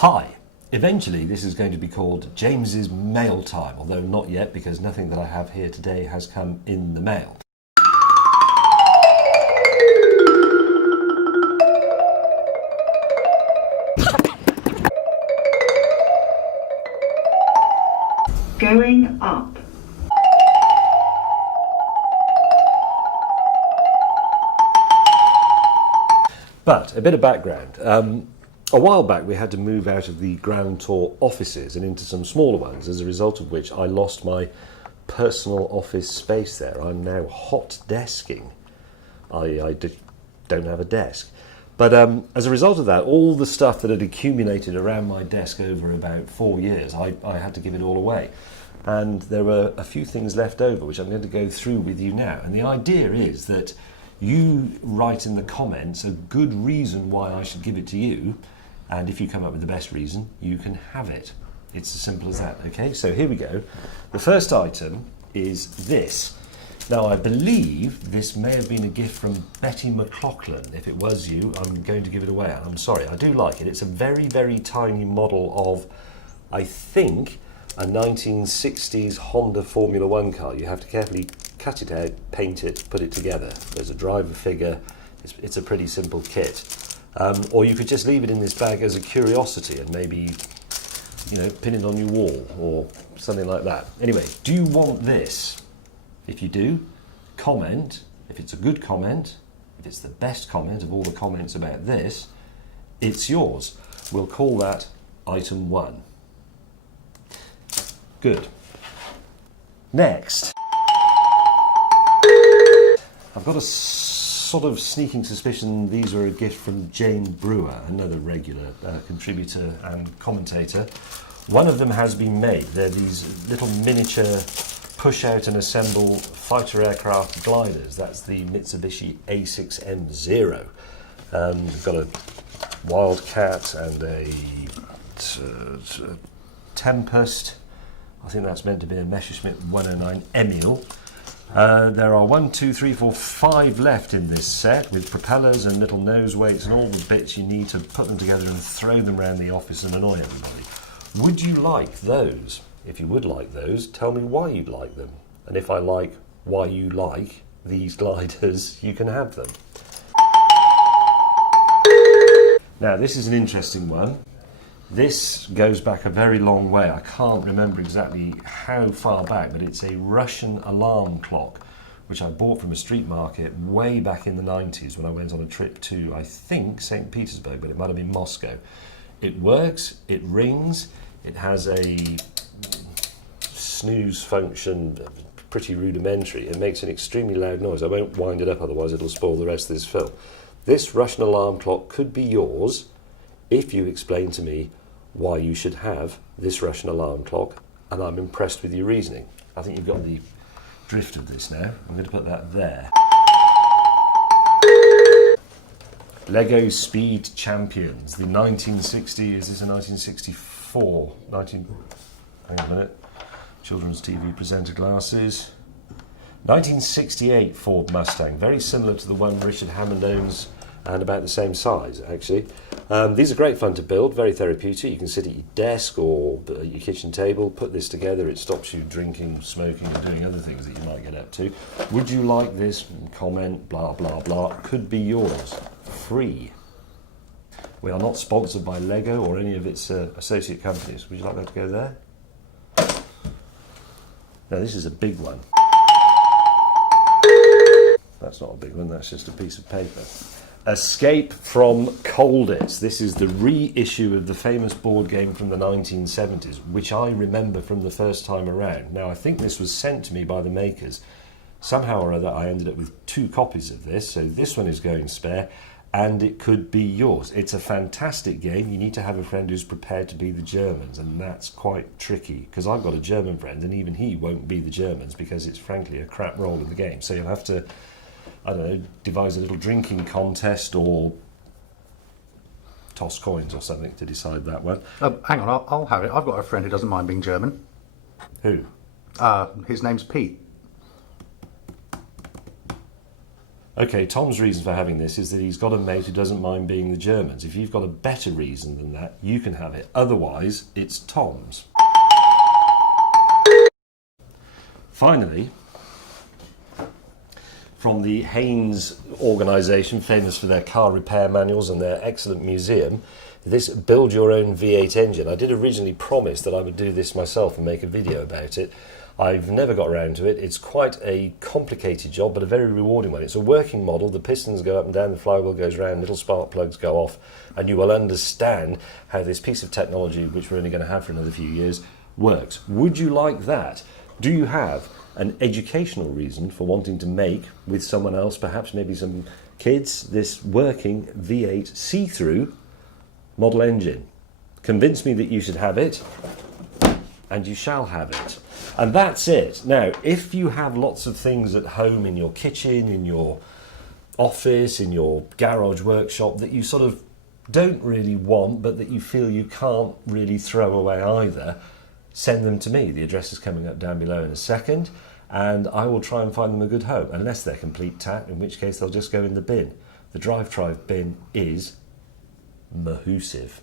Hi! Eventually this is going to be called James's Mail Time, although not yet because nothing that I have here today has come in the mail. Going up. But a bit of background. A while back we had to move out of the Grand Tour offices and into some smaller ones, as a result of which I lost my personal office space there. I'm now hot desking. I don't have a desk. But as a result of that, all the stuff that had accumulated around my desk over about 4 years, I had to give it all away. And there were a few things left over, which I'm going to go through with you now. And the idea is that you write in the comments a good reason why I should give it to you, and if you come up with the best reason, you can have it. It's as simple as that, okay? So here we go. The first item is this. Now, I believe this may have been a gift from Betty McLaughlin. If it was you, I'm going to give it away. And I'm sorry, I do like it. It's a very, very tiny model of, I think, a 1960s Honda Formula One car. You have to carefully cut it out, paint it, put it together. There's a driver figure. It's a pretty simple kit. Or you could just leave it in this bag as a curiosity and maybe, pin it on your wall or something like that. Anyway, do you want this? If you do, comment. If it's a good comment, if it's the best comment of all the comments about this, it's yours. We'll call that item 1. Good. Next. I've got a sort of sneaking suspicion these are a gift from Jane Brewer, another regular contributor and commentator. One of them has been made. They're these little miniature push out and assemble fighter aircraft gliders. That's the Mitsubishi A6M0. We've got a Wildcat and a Tempest. I think that's meant to be a Messerschmitt 109 Emil. There are 1, 2, 3, 4, 5 left in this set, with propellers and little nose weights and all the bits you need to put them together and throw them around the office and annoy everybody. Would you like those? If you would like those, tell me why you'd like them. And if I like why you like these gliders, you can have them. Now, this is an interesting one. This goes back a very long way. I can't remember exactly how far back, but it's a Russian alarm clock, which I bought from a street market way back in the 90s when I went on a trip to, I think, St. Petersburg, but it might have been Moscow. It works, it rings, it has a snooze function, pretty rudimentary. It makes an extremely loud noise. I won't wind it up, otherwise it'll spoil the rest of this film. This Russian alarm clock could be yours if you explain to me why you should have this Russian alarm clock, and I'm impressed with your reasoning. I think you've got the drift of this now. I'm going to put that there. Lego Speed Champions, the 1960, is this a 1964? Hang on a minute. Children's TV presenter glasses. 1968 Ford Mustang, very similar to the one Richard Hammond owns and about the same size, actually. These are great fun to build, very therapeutic. You can sit at your desk or your kitchen table, put this together. It stops you drinking, smoking, and doing other things that you might get up to. Would you like this? Comment, blah, blah, blah. Could be yours. Free. We are not sponsored by Lego or any of its associate companies. Would you like that to go there? Now, this is a big one. That's not a big one, that's just a piece of paper. Escape from Colditz. This is the reissue of the famous board game from the 1970s, which I remember from the first time around. Now, I think this was sent to me by the makers. Somehow or other, I ended up with 2 copies of this, so this one is going spare, and it could be yours. It's a fantastic game. You need to have a friend who's prepared to be the Germans, and that's quite tricky, because I've got a German friend, and even he won't be the Germans, because it's frankly a crap roll of the game. So you'll have to, I don't know, devise a little drinking contest or toss coins or something to decide that one. Hang on, I'll have it. I've got a friend who doesn't mind being German. Who? His name's Pete. Okay, Tom's reason for having this is that he's got a mate who doesn't mind being the Germans. If you've got a better reason than that, you can have it. Otherwise, it's Tom's. Finally, from the Haynes organisation, famous for their car repair manuals and their excellent museum, this build your own V8 engine. I did originally promise that I would do this myself and make a video about it. I've never got around to it. It's quite a complicated job, but a very rewarding one. It's a working model. The pistons go up and down, the flywheel goes round, little spark plugs go off, and you will understand how this piece of technology, which we're only going to have for another few years, works. Would you like that? Do you have an educational reason for wanting to make, with someone else, perhaps maybe some kids, this working V8 see-through model engine? Convince me that you should have it, and you shall have it. And that's it. Now, if you have lots of things at home, in your kitchen, in your office, in your garage workshop, that you sort of don't really want, but that you feel you can't really throw away either, send them to me. The address is coming up down below in a second, and I will try and find them a good home, unless they're complete tat, in which case they'll just go in the bin. The drive bin is mahoosive.